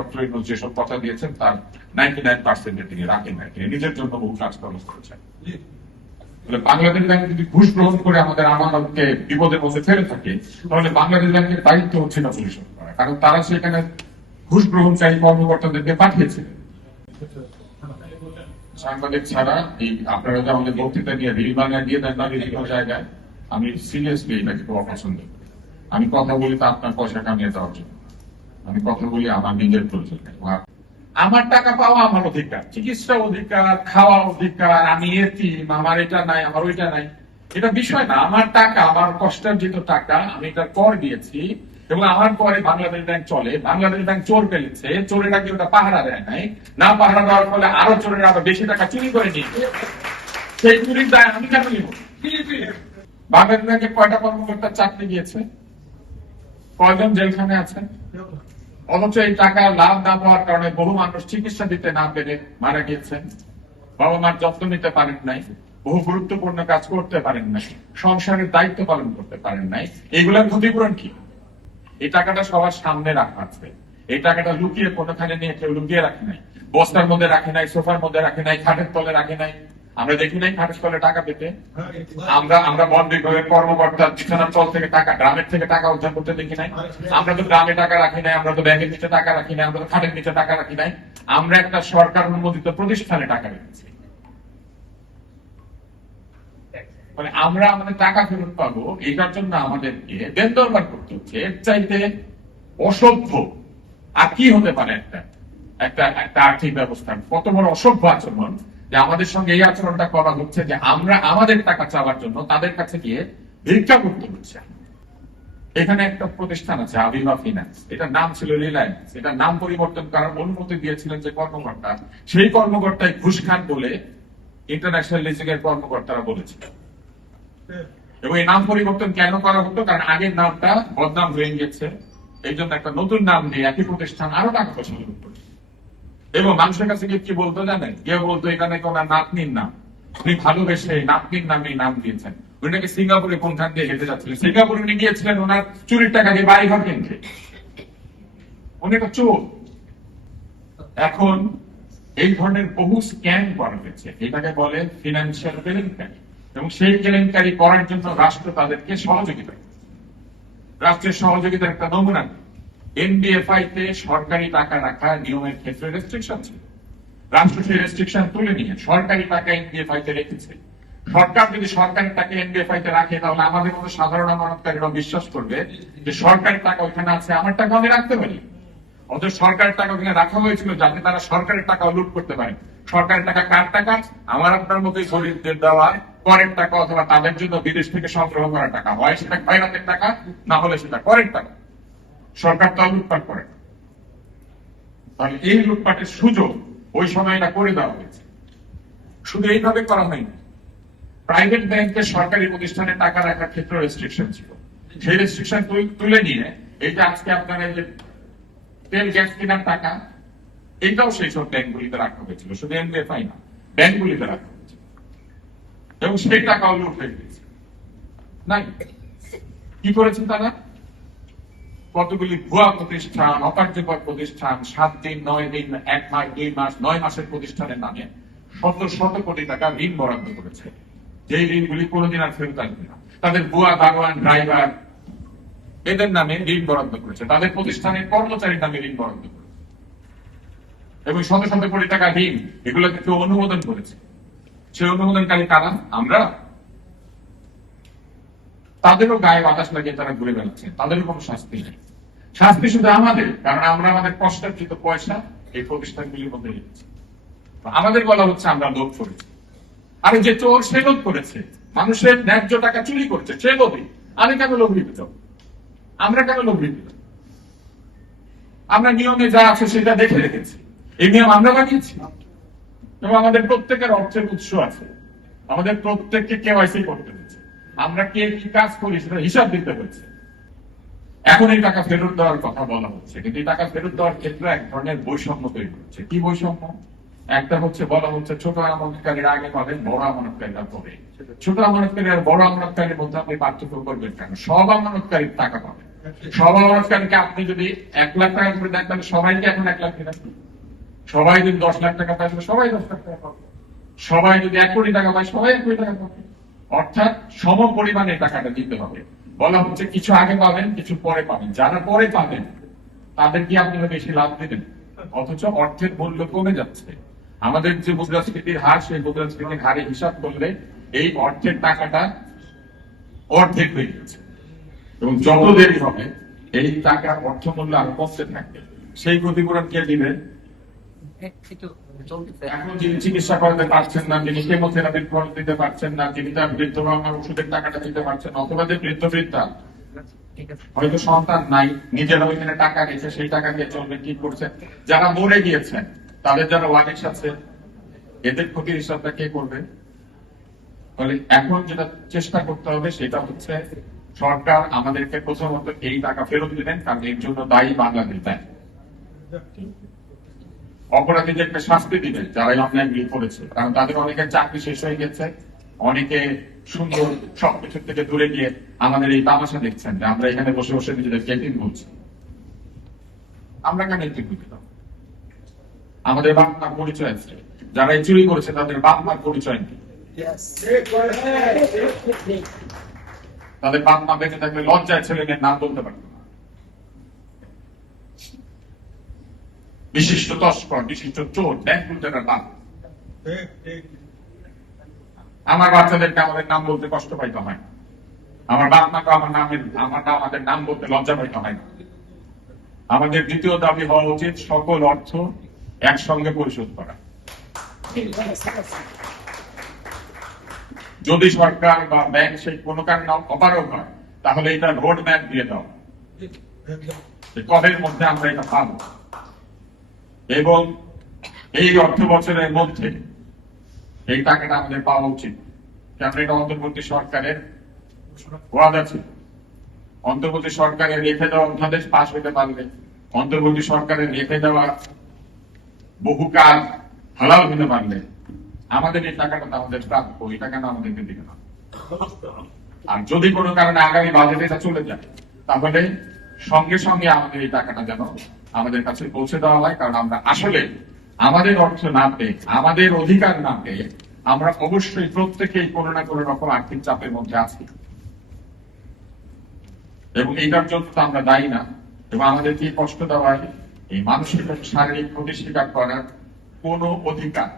Doctor Yunus যেসব কথা দিয়েছেন তার 99% তিনি রাখেন না, তিনি নিজের জন্য বহু কাজ করেছেন। বাংলাদেশ ব্যাংক যদি ঘুষ গ্রহণ করে আমাদের আমানতকে বিপদের মধ্যে ফেলে থাকে, তাহলে বাংলাদেশ ব্যাংকের দায়িত্ব হচ্ছে না পরিশোধ করা, কারণ তারা সেখানে ঘুষ গ্রহণকারী কর্মকর্তাদেরকে পাঠিয়েছিলেন। সাংবাদিক ছাড়া এই আপনারা যে আমাদের বক্তৃতা নিয়ে রিল বাংলা দিয়ে দেন না বিভিন্ন জায়গায়, আমি সিরিয়াসলি এটাকে খুব অপছন্দ করি। আমি কথা বলি তো আপনার পয়সা কামিয়ে দেওয়ার জন্য, আমি কথা বলি আমার নিজের প্রয়োজন। আমার টাকা পাওয়া আমার অধিকার, চিকিৎসা অধিকার, খাওয়া অধিকার, আমি এতিম, আমার এটা নাই, আমার ওইটা নাই, এটা বিষয় না। আমার টাকা, আমার কষ্টার্জিত টাকা, আমি এটা কর দিয়েছি এবং আমার পরে বাংলাদেশ ব্যাংক চলে। বাংলাদেশ ব্যাংক চোর ফেলেছে, চোরেরা কি ওটা পাহারা দেয় নাই, না পাহারা দেওয়ার ফলে আরো চোরেরা আবার বেশি টাকা চুরি করে নিয়েছে, সেই চুরির দায় আমি কেন নিব? বাংলাদেশ ব্যাংকে কয়টা কর্মকর্তা চাকরি গিয়েছে, কয়জন জেলখানে আছেন, অথচ এই টাকা লাভ না পাওয়ার কারণে বহু মানুষ চিকিৎসা দিতে না পেরে মারা গিয়েছেন, বাবা মার যত্ন নিতে পারেন নাই, বহু গুরুত্বপূর্ণ কাজ করতে পারেন নাই, সংসারের দায়িত্ব পালন করতে পারেন নাই। এগুলোর ক্ষতিপূরণ কি? এই টাকাটা সবার সামনে রাখা আছে, এই টাকাটা লুকিয়ে কোনোখানে নিয়ে কেউ লুকিয়ে রাখে নাই, বস্তার মধ্যে রাখে নাই, সোফার মধ্যে রাখে নাই, খাটের তলে রাখে নাই। আমরা দেখি নাই খাটের তলে টাকা পেতে। আমরা বন বিভাগের কর্মকর্তা বিছানার তল থেকে টাকা, গ্রামের থেকে টাকা উদ্ধার করতে দেখি নাই। আমরা তো গ্রামে টাকা রাখি নাই, আমরা তো ব্যাংকের নিচে টাকা রাখি নাই, আমরা তো খাটের নিচে টাকা রাখি নাই, আমরা একটা সরকার অনুমোদিত প্রতিষ্ঠানে টাকা রেখেছি। মানে আমরা আমাদের টাকা ফেরত পাবো, এটার জন্য আমাদেরকে বেদরবার করতে হচ্ছে। এর চাইতে অসভ্য আর কি হতে পারে? একটা আর্থিক ব্যবস্থা কত বড় অসভ্য আচরণ যে আমাদের সঙ্গে এই আচরণটা করা হচ্ছে, যে আমরা আমাদের টাকা চাওয়ার জন্য তাদের কাছে গিয়ে ভিক্ষা করতে হচ্ছে। এখানে একটা প্রতিষ্ঠান আছে আবিবা ফিন্যান্স, এটার নাম ছিল রিলায়েন্স, এটার নাম পরিবর্তন করার অনুমতি দিয়েছিলেন যে কর্মকর্তা, সেই কর্মকর্তায় ঘুষ খান বলে ইন্টারন্যাশনাল লিজিং এর কর্মকর্তারা বলেছিলেন। এবং এই নাম পরিবর্তন কেন করা হতো? কারণ আগের নামটা বদনাম হয়ে গেছে, এই জন্য একটা নতুন নাম দিয়ে একই প্রতিষ্ঠান আরো টাকা পয়সা করতো। এবং মানুষের কাছে কি বলতো জানেন? কেউ বলতো এখানে ওনার নাতনির নাম, উনি ভালোবেসে নাতনির নামে নাম দিয়েছেন। উনি নাকি সিঙ্গাপুরে কোনখান দিয়ে হেঁটে যাচ্ছিলেন, সিঙ্গাপুরে উনি গিয়েছিলেন ওনার চুরির টাকা দিয়ে বাড়ি ঘর কিনতে। উনি একটা চোর। এখন এই ধরনের বহু স্ক্যাম করা হয়েছে, এটাকে বলে ফিনান্সিয়াল কেলেঙ্কারি। এবং সেই কেলেঙ্কারি করার জন্য রাষ্ট্র তাদেরকে সহযোগিতা, রাষ্ট্রের সহযোগিতার একটা নমুনা এনবিএফআই তে সরকারি টাকা রাখার নিয়মের ক্ষেত্রে রেস্ট্রিকশন ছিল। রাষ্ট্র সেই রেস্ট্রিকশন তুলে নিয়ে সরকারি টাকা এনবিএফআই তে রেখেছে। সরকার যদি সরকারি টাকা এনবিএফআই তে রাখে, তাহলে আমাদের মতো সাধারণ আমানতকারীরা বিশ্বাস করবে যে সরকারি টাকা ওইখানে আছে, আমার টাকা আমি রাখতে পারি। অথচ সরকারের টাকা ওখানে রাখা হয়েছিল যাতে তারা সরকারের টাকা লুট করতে পারে। সরকারের টাকা কার টাকা? আমার আপনার মতোই গরিবদের দেওয়া করের টাকা, অথবা তাদের জন্য বিদেশ থেকে সংগ্রহ করা টাকা। হয় সেটা খয়রাতের টাকা, না হলে সেটা করের টাকা। সরকার তো লুটপাট করে। তাহলে এই লুটপাটের সুযোগ ওই সময় এটা করে দেওয়া হয়েছে। শুধু এইভাবে করা হয়নি, প্রাইভেট ব্যাংকে সরকারি প্রতিষ্ঠানে টাকা রাখার ক্ষেত্রে রেস্ট্রিকশন ছিল। সেই রেস্ট্রিকশন তুলে নিয়ে এই যে আজকে আপনারা যে তেল গ্যাস কেনার টাকা, এটাও সেই সব ব্যাংকগুলিতে রাখা হয়েছিল, শুধু এনবিএফআই না, ব্যাংকগুলিতে রাখা হয়েছিল। এবং সেই টাকাও লুট হয়ে গেছে। নাই কি করেছেন তারা? কতগুলি ভুয়া প্রতিষ্ঠান, অকার্যকর প্রতিষ্ঠান, 7 দিন, 9 দিন, 1 মাস, 2 মাস, 9 মাসের প্রতিষ্ঠানের নামে শত শত কোটি টাকা ঋণ বরাদ্দ করেছে, যে ঋণগুলি কোনোদিন আর ফেরত আসবে না। তাদের ভুয়া দারোয়ান, ড্রাইভার, এদের নামে ঋণ বরাদ্দ করেছে, তাদের প্রতিষ্ঠানের কর্মচারীর নামে ঋণ বরাদ্দ করেছে। এবং শত শত কোটি টাকা ঋণ, এগুলোকে কেউ অনুমোদন করেছে। সেই অনুমোদনকারী কারা? আমরা। তাদেরও গায়ে বাতাস লাগিয়ে তারা ঘুরে বেড়াচ্ছে, তাদেরও কোনো শাস্তি নেই। শাস্তি শুধু আমাদের, কারণ আমরা আমাদের কষ্টার্জিত পয়সা এই প্রতিষ্ঠানগুলির মধ্যে রেখেছি। আমাদের বলা হচ্ছে আমরা লোভ করেছি। আরে যে চোর সে লোভ করেছে, মানুষের ন্যায্য টাকা চুরি করছে, সে লোভী। আমি কেন লোভী পেতাম? আমরা কেন লোভী পেতাম? আমরা নিয়মে যা আছে সেটা দেখে রেখেছি, এই নিয়ম আমরা বানিয়েছি। এবং আমাদের প্রত্যেকের অর্থের উৎস আছে, আমাদের প্রত্যেককে কেওয়াইসি করতে হয়েছে, আমরা কে কি কাজ করি সেটা হিসাব দিতে হয়েছে। এখন এই টাকা ফেরত দেওয়ার কথা বলা হচ্ছে, কিন্তু এই টাকা ফেরত দেওয়ার ক্ষেত্রে এক ধরনের বৈষম্য তৈরি হচ্ছে। কি বৈষম্য? একটা হচ্ছে বলা হচ্ছে ছোট আমানতকারীরা আগে পাবেন, বড় আমানতকারীরা পরে। ছোট আমানতকারী আর বড় আমানতকারীর মধ্যে আপনি পার্থক্য করবেন কেন? সব আমানতকারীর টাকা পাবেন। সবার মাঝখানে আপনি যদি 1 লাখ টাকা করে দেন তাহলে সবাইকে এখন 1 লাখ টাকা, সবাই যদি 10 লাখ টাকা পায় তাহলে সবাই 10 লাখ টাকা পাবে, সবাই যদি 1 কোটি টাকা পায় সবাই 1 কোটি টাকা পাবে। অর্থাৎ সম পরিমাণে টাকাটা দিতে হবে। বলা হচ্ছে কিছু আগে পাবেন কিছু পরে পাবেন, যারা পরে পাবেন তাদের কি আপনারা বেশি লাভ দিবেন, অথচ অর্থের মূল্য কমে যাচ্ছে। আমাদের যে মুদ্রাস্ফীতির হার, সেই মুদ্রাস্ফীতির হারে হিসাব করলে এই অর্থের টাকাটা অর্ধেক হয়ে গেছে, এবং যত দেরি হবে এই টাকার অর্থমূল্য আরো কমতে থাকবে। সেই ক্ষতিপূরণ কে দিবে? এখন যিনি চিকিৎসা করাতে পারছেন না, যিনি কেমোথেরাপির খরচ দিতে পারছেন না, যিনি তার বৃদ্ধ বাবার ওষুধের টাকাটা দিতে পারছেন, অথবা যে বৃদ্ধ বৃদ্ধা হয়তো সন্তান নাই, নিজেরা ওইখানে টাকা রেখে সেই টাকা দিয়ে চলবে, কি করছেন, যারা মরে গিয়েছেন তাদের যারা ওয়ারিশ আছে এদের ক্ষতির হিসাবটা কে করবে? ফলে এখন যেটা চেষ্টা করতে হবে সেটা হচ্ছে সরকার আমাদেরকে প্রথমত এই টাকা ফেরত দিবেন, কারণ এর জন্য দায়ী বাংলাদেশ ব্যাংক। অপরাধীদেরকে শাস্তি দিবেন যারা অন্যায়গুলি করেছে, কারণ তাদের অনেকের চাকরি শেষ হয়ে গেছে, অনেকে সুন্দর সবকিছু থেকে দূরে গিয়ে আমাদের এই তামাশা দেখছেন যে আমরা এখানে বসে বসে নিজেদের ক্যান্টিন বলছি। আমরা কেন একটু দিতাম? আমাদের বাপ মার পরিচয় আছে, যারা এই চুরি করেছে তাদের বাপ মার পরিচয় নেই, তাদের বাপ মা বেঁচে থাকলে লজ্জায় ছেলে মেয়ের নাম বলতে পারত না। বিশিষ্ট তস্কর, বিশিষ্ট চোর, ব্যাংক লুটেরার বাপ। আমার বাচ্চাদেরকে আমাদের নাম বলতে কষ্ট পাইতে হয় না, আমার বাপ মাকে আমাদের নাম বলতে লজ্জা পাইতে হয় না। আমাদের দ্বিতীয় দাবি হওয়া উচিত সকল অর্থ একসঙ্গে পরিশোধ করা। যদি সরকার বা ব্যাংক সেই কোনো কারণে অপারগ হয় তাহলে এটা রোড ম্যাপ দিয়ে দাও, কবের মধ্যে আমরা এটা পাবো, এবং এই অর্থ বছরের মধ্যে এই টাকাটা আমাদের পাওয়া উচিত। কারণ এটা অন্তর্বর্তী সরকারের ওয়াদা ছিল। অন্তর্বর্তী সরকারের রেখে দেওয়া অধ্যাদেশ পাশ হইতে পারলে, অন্তর্বর্তী সরকারের রেখে দেওয়া বহু কাজ হালাল হতে পারলে আমাদের এই টাকাটা আমাদের প্রাপ্য, এই টাকা না আমাদেরকে দিতে হবে। আর যদি কোনো কারণে আগামী বাজেটে এটা চলে যায় তাহলে সঙ্গে সঙ্গে আমাদের এই টাকাটা যেন আমাদের কাছে পৌঁছে দেওয়া হয়, কারণ আমরা আসলে আমাদের অর্থ না পেয়ে, আমাদের অধিকার না পেয়ে আমরা অবশ্যই প্রত্যেকেই কোনো না কোনো রকম আর্থিক চাপের মধ্যে আছি, এবং এইটার জন্য তো আমরা দায়ী না। এবং আমাদেরকে কষ্ট দেওয়ায় এই মানসিক এবং শারীরিক ক্ষতি স্বীকার করার কোন অধিকার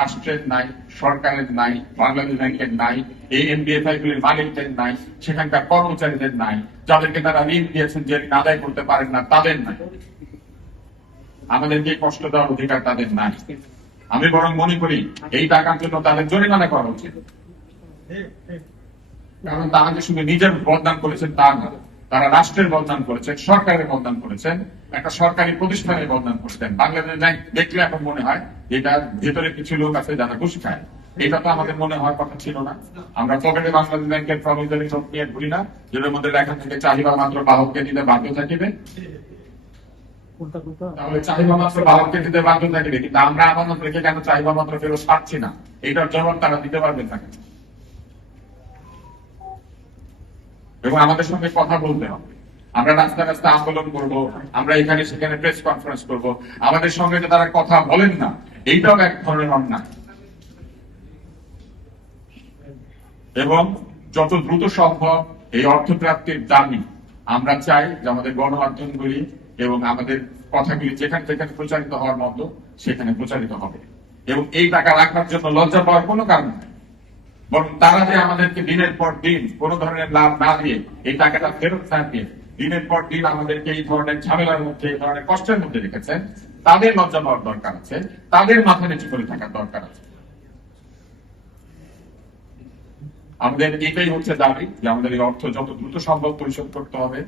রাষ্ট্রের নাই, সরকারের নাই, বাংলাদেশ ব্যাংকের নাই, এই এনবিএফআই গুলির মালিকদের নাই, সেখানকার কর্মচারীদের নাই, যাদেরকে তারা ঋণ দিয়েছেন যে ঋণ আদায় করতে পারেন না তাদের নাই। আমাদেরকে কষ্ট দেওয়ার অধিকার তাদের নাই। আমি বরং মনে করি এই টাকার জন্য তাদের জরিমানা করা উচিত, কারণ তারা যে শুধু নিজের বদনাম করেছেন তা না, তারা রাষ্ট্রের বদনাম করেছেন, সরকারের বদনাম করেছেন, একটা সরকারি প্রতিষ্ঠানের বদনাম করেছেন। বাংলাদেশ ব্যাংক দেখলে এখন মনে হয় এটা ভেতরে কিছু লোক আছে যারা ঘুষ খায়, এটা তো আমাদের মনে হওয়ার কথা ছিল না। আমরা পকেটে বাংলাদেশ ব্যাংকের প্রমিসরি নোট নিয়ে ঘুরি না, যেটার মধ্যে লেখা থেকে চাহিদা মাত্র বাহককে দিতে বাধ্য থাকিবে, তাহলে চাহিদা মাত্র বাহককে দিতে বাধ্য থাকিবে, কিন্তু আমরা আমানত রেখে কেন চাহিদা মাত্র ফেরত পাচ্ছি না, এটার জবাব তারা দিতে পারবেন না। এবং আমাদের সঙ্গে কথা বলতে হবে, আমরা রাস্তা রাস্তা আন্দোলন করব, আমরা এখানে সেখানে প্রেস কনফারেন্স করব, আমাদের সঙ্গে যে তারা কথা বলেন না এইটাও এক ধরনের অন্যায়। এবং যত দ্রুত সম্ভব এই অর্থ প্রাপ্তির দাবি আমরা চাই যে আমাদের গণমাধ্যমগুলি এবং আমাদের কথাগুলি যেখানে যেখানে প্রচারিত হওয়ার মতো সেখানে প্রচারিত হবে, এবং এই টাকা রাখার জন্য লজ্জা পাওয়ার কোনো কারণ নেই। বরং তারা যে আমাদেরকে দিনের পর দিন কোন ধরনের লাভ না দিয়ে এই টাকাটা ফেরত না দিয়ে দিনের পর দিন আমাদেরকে এই ধরনের ঝামেলার মধ্যে, এই ধরনের কষ্টের মধ্যে রেখেছেন, তাদের লজ্জা পাওয়ার দরকার আছে, তাদের মাথা নিচু করে থাকার দরকার আছে। আমাদের এটাই হচ্ছে দাবি যে আমাদের এই অর্থ যত দ্রুত সম্ভব পরিশোধ করতে হবে।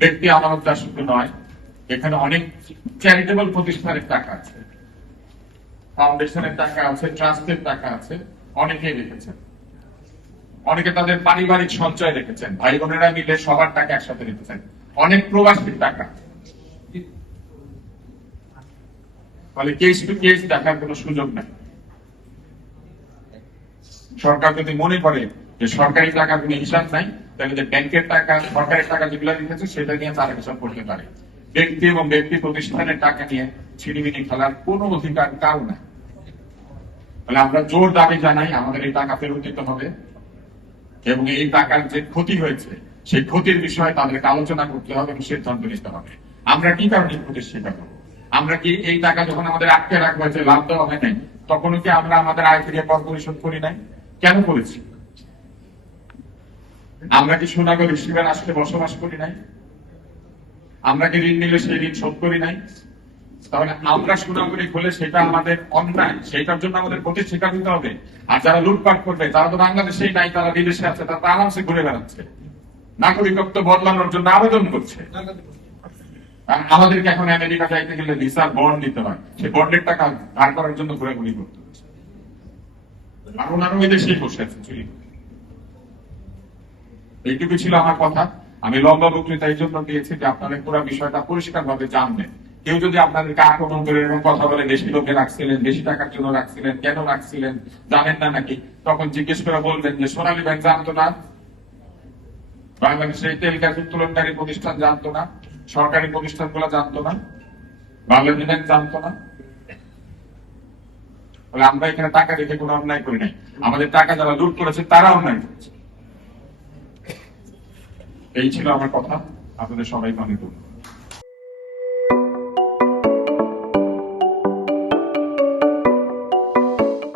ব্যক্তি আমানতদার শুধু নয়, এখানে অনেক চ্যারিটেবল প্রতিষ্ঠানের টাকা আছে, ফাউন্ডেশনের টাকা আছে, ট্রাস্টের টাকা আছে, অনেকেই রেখেছেন, অনেকে তাদের পারিবারিক সঞ্চয় রেখেছেন, ভাই বোনেরা মিলে সবার টাকা একসাথে রেখেছেন, অনেক প্রবাসীর টাকা। ফলে কেস টু কেস দেখার কোনো সুযোগ নেই। সরকার যদি মনে করে যে সরকারি টাকার কোনো হিসাব নাই, তাহলে যে ব্যাংকের টাকা, সরকারের টাকা যেগুলো রেখেছে সেটা নিয়ে তারা হিসাব করতে পারে। ব্যক্তি এবং ব্যক্তি প্রতিষ্ঠানের টাকা নিয়ে ছিনিমিনি খেলার কোনো অধিকার কারো নাই। তাহলে আমরা জোর দাবি জানাই আমাদের এই টাকা ফেরত দিতে হবে, এবং এই টাকার যে ক্ষতি হয়েছে সেই ক্ষতির বিষয়ে তাদেরকে আলোচনা করতে হবে এবং সিদ্ধান্ত নিতে হবে। আমরা কি কারণে ক্ষতির স্বীকার করবো? আমরা কি এই টাকা যখন আমাদের আটকে রাখা হয়েছে, লাভ দেওয়া হয় নাই, তখনও কি আমরা আমাদের আয় থেকে কর পরিশোধ করি নাই? কেন করেছি? আমরা কি সুনাগর হিসেবে রাষ্ট্রে বসবাস করি নাই? আমরা কি ঋণ নিলে সেই ঋণ শোধ করি নাই? তাহলে আমরা সুনাগরিক হলে সেটা আমাদের অন্যায়, সেইটার জন্য আমাদের ক্ষতি স্বীকার দিতে হবে। আর যারা লুটপাট করবে তারা তো বাংলাদেশেই নাই, তারা বিদেশে আছে, তারা আরামসে ঘুরে বেড়াচ্ছে, নাগরিকত্ব বদলানোর জন্য আবেদন করছে। আমাদেরকে এখন আমেরিকা যাইতে গেলে ভিসার বন্ড নিতে হয়, সেই বন্ডের টাকা ধার করার জন্য ঘোরাঘুরি করতে হচ্ছে। আর ওনারা ওই দেশেই বসে আছে চুরি করে। এইটুকু ছিল আমার কথা। আমি লম্বা বক্তৃতা এই জন্য দিয়েছি যে আপনাদের পুরো বিষয়টা পরিষ্কার ভাবে জানবেন। কেউ যদি আপনাদেরকে আক্রমণ করে এরকম কথা বলে, বেশি লোকে রাখছিলেন, বেশি টাকার জন্য রাখছিলেন, কেন রাখছিলেন জানেন না নাকি, তখন জিজ্ঞেস করে বলবেন যে সোনালী ব্যাংক জানতো না, বাংলাদেশের তেল গ্যাস উত্তোলনকারী প্রতিষ্ঠান জানতো না, সরকারি প্রতিষ্ঠানগুলো জানতো না, বাংলাদেশ ব্যাংক জানতো না। বলে আমরা এখানে টাকা রেখে কোনো অন্যায় করি নাই, আমাদের টাকা যারা লুট করেছে তারা অন্যায় করেছে। এই ছিল আমার কথা। আপনাদের সবাই অনেক ধন্যবাদ।